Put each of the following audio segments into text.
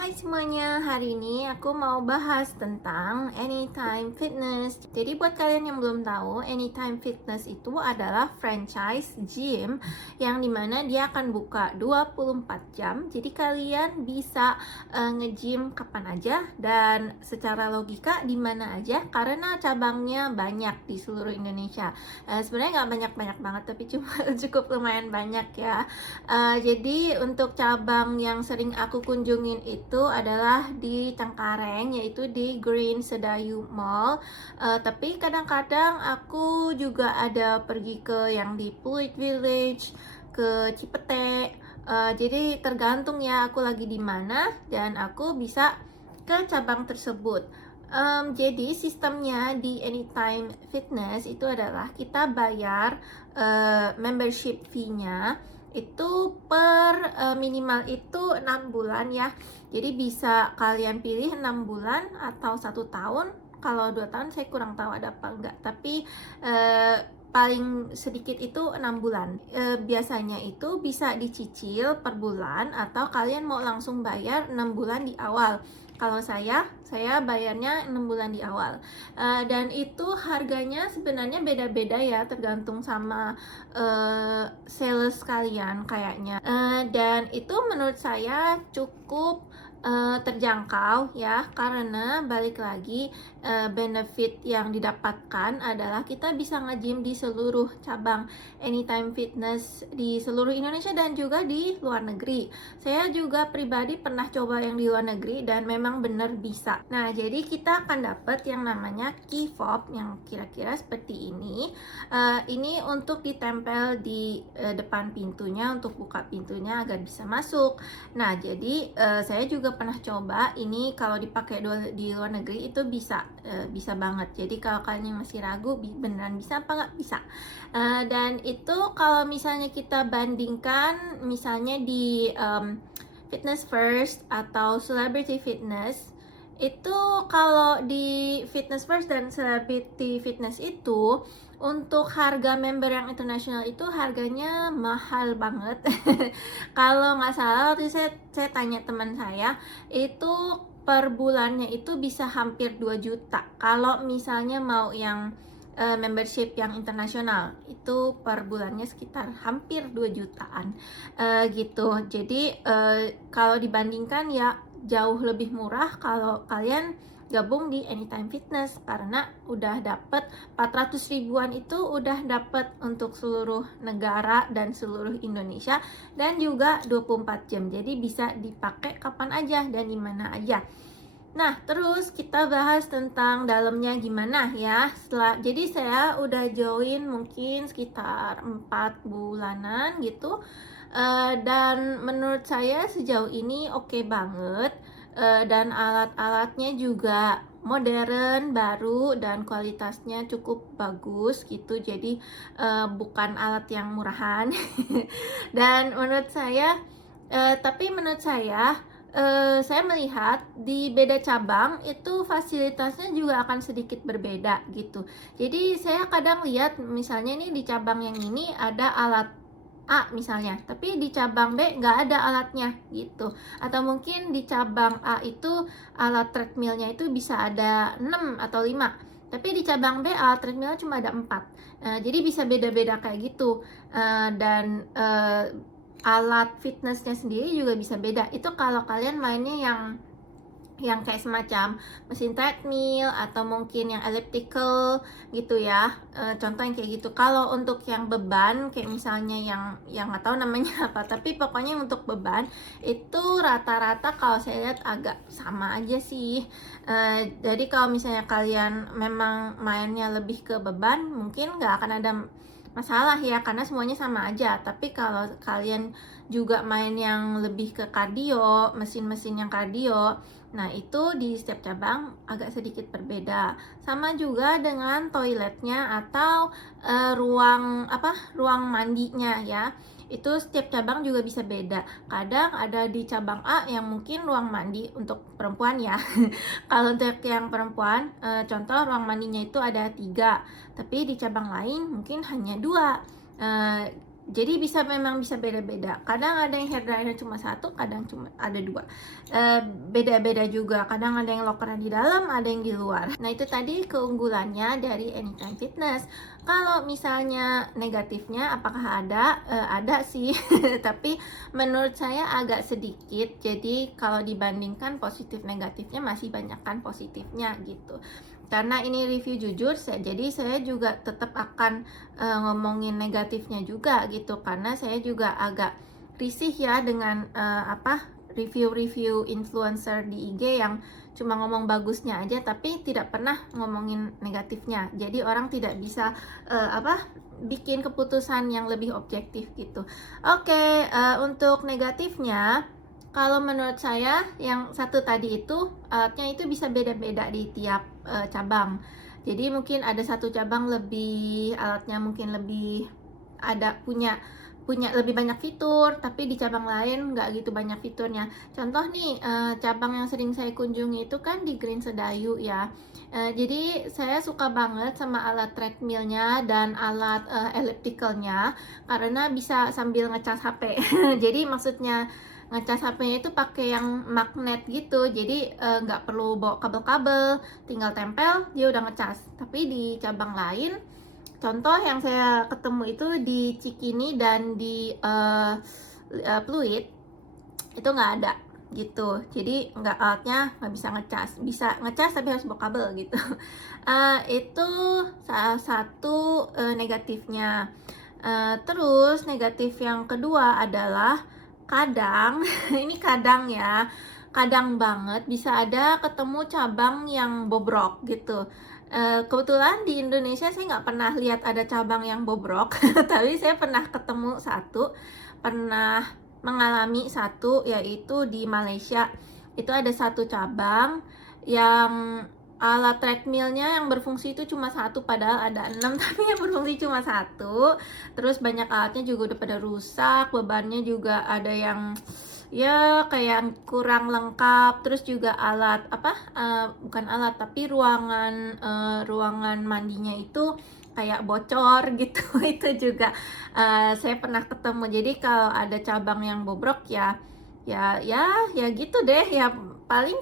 Hai semuanya, hari ini aku mau bahas tentang Anytime Fitness. Jadi buat kalian yang belum tahu, Anytime Fitness itu adalah franchise gym yang dimana dia akan buka 24 jam. Jadi kalian bisa nge-gym kapan aja dan secara logika di mana aja karena cabangnya banyak di seluruh Indonesia. Sebenarnya nggak banyak-banyak banget tapi cuma cukup lumayan banyak ya. Jadi untuk cabang yang sering aku kunjungin itu adalah di Cengkareng, yaitu di Green Sedayu Mall. Tapi kadang-kadang aku juga ada pergi ke yang di Pluit Village, ke Cipete. Jadi tergantung ya aku lagi di mana dan aku bisa ke cabang tersebut. Jadi sistemnya di Anytime Fitness itu adalah kita bayar membership fee-nya itu per minimal itu 6 bulan ya. Jadi bisa kalian pilih 6 bulan atau 1 tahun. Kalau 2 tahun saya kurang tahu ada apa enggak. Tapi paling sedikit itu 6 bulan. Biasanya itu bisa dicicil per bulan atau kalian mau langsung bayar 6 bulan di awal. Kalau saya bayarnya 6 bulan di awal. Dan itu harganya sebenarnya beda-beda ya, tergantung sama sales kalian kayaknya. Dan itu menurut saya cukup terjangkau ya, karena balik lagi benefit yang didapatkan adalah kita bisa nge-gym di seluruh cabang Anytime Fitness di seluruh Indonesia dan juga di luar negeri. Saya juga pribadi pernah coba yang di luar negeri dan memang benar bisa. Nah, jadi kita akan dapat yang namanya key fob yang kira-kira seperti ini. Ini untuk ditempel di depan pintunya untuk buka pintunya agar bisa masuk. Nah, jadi saya juga pernah coba ini kalau dipakai di luar negeri itu bisa banget. Jadi kalau kalian yang masih ragu beneran bisa apa nggak bisa. Dan itu kalau misalnya kita bandingkan misalnya di Fitness First atau Celebrity Fitness, itu kalau di Fitness First dan Celebrity Fitness itu untuk harga member yang internasional itu harganya mahal banget. Kalau nggak salah waktu saya tanya teman saya itu per bulannya itu bisa hampir 2 juta. Kalau misalnya mau yang membership yang internasional itu per bulannya sekitar hampir 2 jutaan gitu. Jadi kalau dibandingkan ya jauh lebih murah kalau kalian gabung di Anytime Fitness karena udah dapet 400 ribuan itu udah dapet untuk seluruh negara dan seluruh Indonesia dan juga 24 jam. Jadi bisa dipakai kapan aja dan di mana aja. Nah, terus kita bahas tentang dalamnya gimana ya. Jadi saya udah join mungkin sekitar 4 bulanan gitu. Dan menurut saya sejauh ini oke banget. Dan alat-alatnya juga modern, baru, dan kualitasnya cukup bagus gitu. Jadi bukan alat yang murahan. Dan menurut saya, saya melihat di beda cabang itu fasilitasnya juga akan sedikit berbeda gitu. Jadi saya kadang lihat misalnya nih di cabang yang ini ada alat A misalnya, tapi di cabang B nggak ada alatnya gitu. Atau mungkin di cabang A itu alat treadmillnya itu bisa ada 6 atau 5, tapi di cabang B alat treadmillnya cuma ada 4. Jadi bisa beda-beda kayak gitu. Dan alat fitnessnya sendiri juga bisa beda. Itu kalau kalian mainnya yang kayak semacam mesin treadmill atau mungkin yang elliptical gitu ya. Contoh yang kayak gitu. Kalau untuk yang beban kayak misalnya yang nggak tahu namanya apa, tapi pokoknya untuk beban itu rata-rata kalau saya lihat agak sama aja sih. Jadi kalau misalnya kalian memang mainnya lebih ke beban, mungkin nggak akan ada masalah ya karena semuanya sama aja. Tapi kalau kalian juga main yang lebih ke kardio, mesin-mesin yang kardio, nah itu di setiap cabang agak sedikit berbeda. Sama juga dengan toiletnya atau ruang mandinya ya. Itu setiap cabang juga bisa beda. Kadang ada di cabang A yang mungkin ruang mandi untuk perempuan ya. Kalau untuk yang perempuan, contoh ruang mandinya itu ada 3, tapi di cabang lain mungkin hanya 2. Jadi memang bisa beda-beda. Kadang ada yang hair dryer cuma satu, kadang cuma ada dua. Beda-beda juga. Kadang ada yang lokernya di dalam, ada yang di luar. Nah itu tadi keunggulannya dari Anytime Fitness. Kalau misalnya negatifnya, apakah ada? Ada sih, tapi menurut saya agak sedikit. Jadi kalau dibandingkan positif negatifnya masih banyakkan positifnya gitu. Karena ini review jujur, jadi saya juga tetap akan ngomongin negatifnya juga gitu, karena saya juga agak risih ya dengan review-review influencer di IG yang cuma ngomong bagusnya aja tapi tidak pernah ngomongin negatifnya. Jadi orang tidak bisa bikin keputusan yang lebih objektif gitu. Oke, untuk negatifnya, kalau menurut saya yang satu tadi itu alatnya itu bisa beda-beda di tiap cabang. Jadi mungkin ada satu cabang alatnya mungkin lebih punya lebih banyak fitur, tapi di cabang lain nggak gitu banyak fiturnya. Contoh nih, cabang yang sering saya kunjungi itu kan di Green Sedayu ya. Jadi saya suka banget sama alat treadmillnya dan alat ellipticalnya karena bisa sambil ngecas HP. Jadi maksudnya ngecas HP-nya itu pakai yang magnet gitu, jadi nggak perlu bawa kabel-kabel, tinggal tempel dia udah ngecas. Tapi di cabang lain, contoh yang saya ketemu itu di Cikini dan di Pluit, itu nggak ada gitu. Jadi alatnya nggak bisa ngecas, bisa ngecas tapi harus bawa kabel gitu. Itu salah satu negatifnya. Terus negatif yang kedua adalah kadang ini kadang ya, kadang banget bisa ada ketemu cabang yang bobrok gitu. Kebetulan di Indonesia saya nggak pernah lihat ada cabang yang bobrok tapi saya pernah mengalami satu, yaitu di Malaysia. Itu ada satu cabang yang alat treadmillnya yang berfungsi itu cuma satu, padahal ada 6 tapi yang berfungsi cuma satu. Terus banyak alatnya juga udah pada rusak, bebannya juga ada yang ya kayak kurang lengkap. Terus juga alat bukan alat tapi ruangan mandinya itu kayak bocor gitu. Itu juga saya pernah ketemu. Jadi kalau ada cabang yang bobrok ya gitu deh ya, paling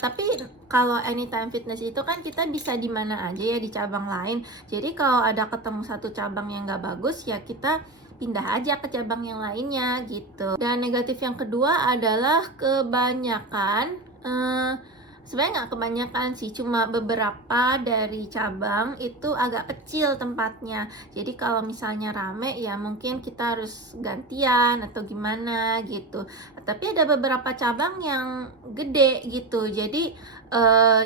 tapi kalau Anytime Fitness itu kan kita bisa di mana aja ya, di cabang lain. Jadi kalau ada ketemu satu cabang yang nggak bagus ya kita pindah aja ke cabang yang lainnya gitu. Dan negatif yang kedua adalah kebanyakan, sebenarnya nggak kebanyakan sih, cuma beberapa dari cabang itu agak kecil tempatnya. Jadi kalau misalnya rame ya mungkin kita harus gantian atau gimana gitu. Tapi ada beberapa cabang yang gede gitu. Jadi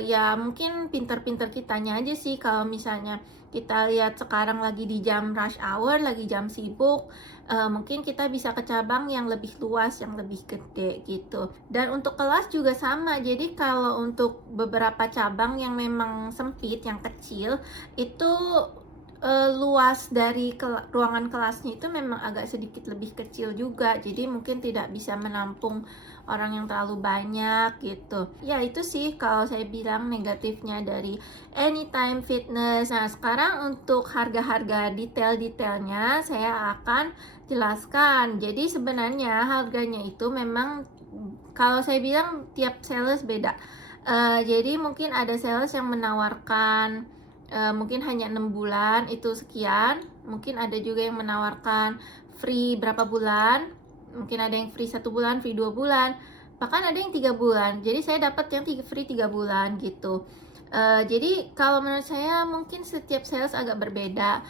ya mungkin pinter-pinter kitanya aja sih. Kalau misalnya kita lihat sekarang lagi di jam rush hour, lagi jam sibuk, mungkin kita bisa ke cabang yang lebih luas, yang lebih gede gitu. Dan untuk kelas juga sama. Jadi kalau untuk beberapa cabang yang memang sempit, yang kecil, itu luas dari ruangan kelasnya itu memang agak sedikit lebih kecil juga. Jadi mungkin tidak bisa menampung orang yang terlalu banyak gitu. Ya itu sih kalau saya bilang negatifnya dari Anytime Fitness. Nah sekarang untuk harga-harga detail-detailnya saya akan jelaskan. Jadi sebenarnya harganya itu memang kalau saya bilang tiap sales beda. Jadi mungkin ada sales yang menawarkan mungkin hanya 6 bulan itu sekian. Mungkin ada juga yang menawarkan free berapa bulan. Mungkin ada yang free 1 bulan, free 2 bulan, bahkan ada yang 3 bulan. Jadi saya dapat yang free 3 bulan gitu. Jadi kalau menurut saya mungkin setiap sales agak berbeda.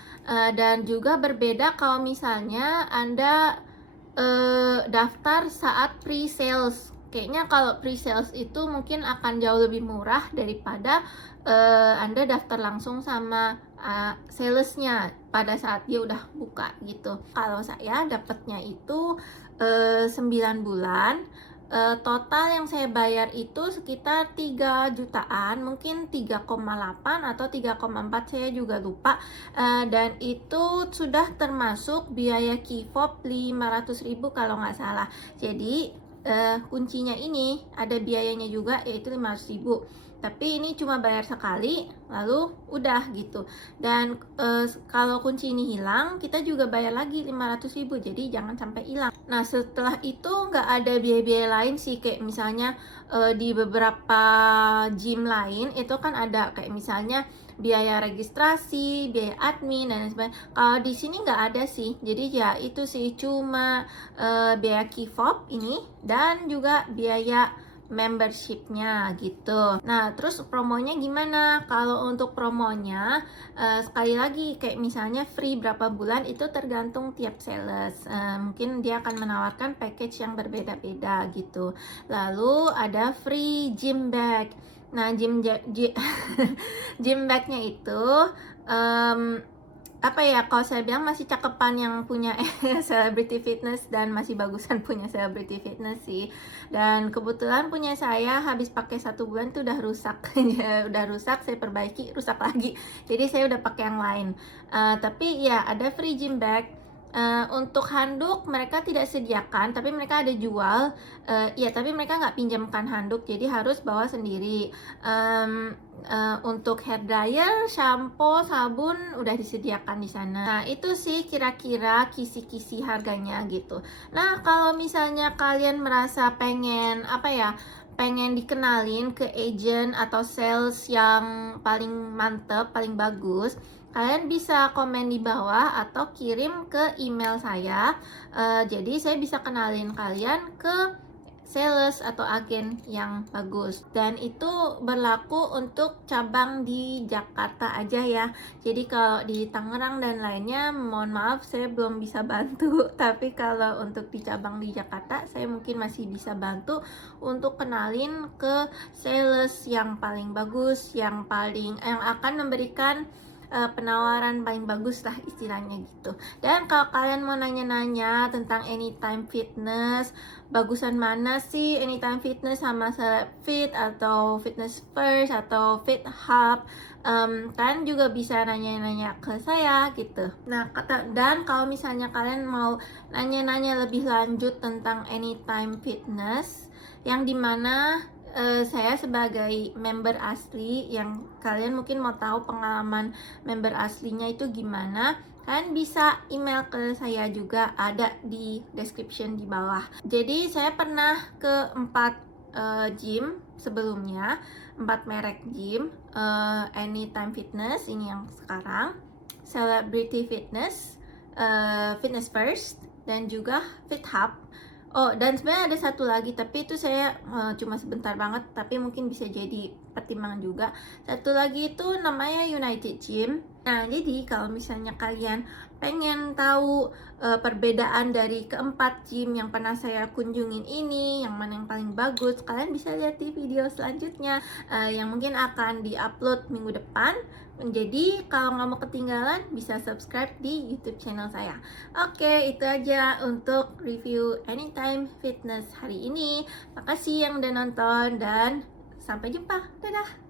Dan juga berbeda kalau misalnya Anda daftar saat pre-sales. Kayaknya kalau pre-sales itu mungkin akan jauh lebih murah daripada Anda daftar langsung sama salesnya pada saat dia udah buka gitu. Kalau saya dapatnya itu 9 bulan. Total yang saya bayar itu sekitar 3 jutaan, mungkin 3,8 atau 3,4, saya juga lupa. Dan itu sudah termasuk biaya KIFOP 500.000 kalau nggak salah. Jadi kuncinya ini ada biayanya juga, yaitu 500.000. Tapi ini cuma bayar sekali lalu udah gitu. Dan kalau kunci ini hilang, kita juga bayar lagi 500.000, jadi jangan sampai hilang. Nah, setelah itu nggak ada biaya-biaya lain sih, kayak misalnya di beberapa gym lain itu kan ada kayak misalnya biaya registrasi, biaya admin dan lain sebagainya. Kalau di sini nggak ada sih, jadi ya itu sih, cuma biaya key fob ini dan juga biaya membershipnya gitu. Nah, terus promonya gimana? Kalau untuk promonya sekali lagi kayak misalnya free berapa bulan itu tergantung tiap sales. Mungkin dia akan menawarkan package yang berbeda-beda gitu. Lalu ada free gym bag. Nah, gym bagnya itu apa ya, kalau saya bilang masih cakepan yang punya celebrity fitness dan masih bagusan punya celebrity fitness sih. Dan kebetulan punya saya habis pakai 1 bulan tuh udah rusak. Ya, udah rusak, saya perbaiki, rusak lagi, jadi saya udah pakai yang lain. Tapi ya ada free gym bag. Untuk handuk mereka tidak sediakan, tapi mereka ada jual. Ya, tapi mereka nggak pinjamkan handuk, jadi harus bawa sendiri. Untuk hair dryer, shampoo, sabun udah disediakan di sana. Nah, itu sih kira-kira kisi-kisi harganya gitu. Nah, kalau misalnya kalian merasa pengen apa ya, pengen dikenalin ke agent atau sales yang paling mantep, paling bagus, kalian bisa komen di bawah atau kirim ke email saya. Jadi saya bisa kenalin kalian ke sales atau agen yang bagus. Dan itu berlaku untuk cabang di Jakarta aja ya. Jadi kalau di Tangerang dan lainnya, mohon maaf saya belum bisa bantu. Tapi kalau untuk di cabang di Jakarta, saya mungkin masih bisa bantu untuk kenalin ke sales yang paling bagus, yang akan memberikan penawaran paling bagus lah istilahnya gitu. Dan kalau kalian mau nanya-nanya tentang Anytime Fitness, bagusan mana sih Anytime Fitness sama Seleb Fit atau Fitness First atau Fit Hub, kalian juga bisa nanya-nanya ke saya gitu. Nah, dan kalau misalnya kalian mau nanya-nanya lebih lanjut tentang Anytime Fitness, yang dimana saya sebagai member asli, yang kalian mungkin mau tahu pengalaman member aslinya itu gimana, kalian bisa email ke saya juga, ada di description di bawah. Jadi saya pernah ke 4 gym sebelumnya, 4 merek gym. Anytime Fitness ini yang sekarang, Celebrity Fitness, Fitness First, dan juga Fit Hub. Oh, dan sebenarnya ada satu lagi, tapi itu saya cuma sebentar banget, tapi mungkin bisa jadi pertimbangan juga. Satu lagi itu namanya United Gym. Nah, jadi kalau misalnya kalian pengen tahu perbedaan dari keempat gym yang pernah saya kunjungin ini, yang mana yang paling bagus, kalian bisa lihat di video selanjutnya yang mungkin akan di-upload minggu depan. Jadi kalau nggak mau ketinggalan, bisa subscribe di YouTube channel saya. Oke, itu aja untuk review Anytime Fitness hari ini. Makasih yang udah nonton dan sampai jumpa. Dadah!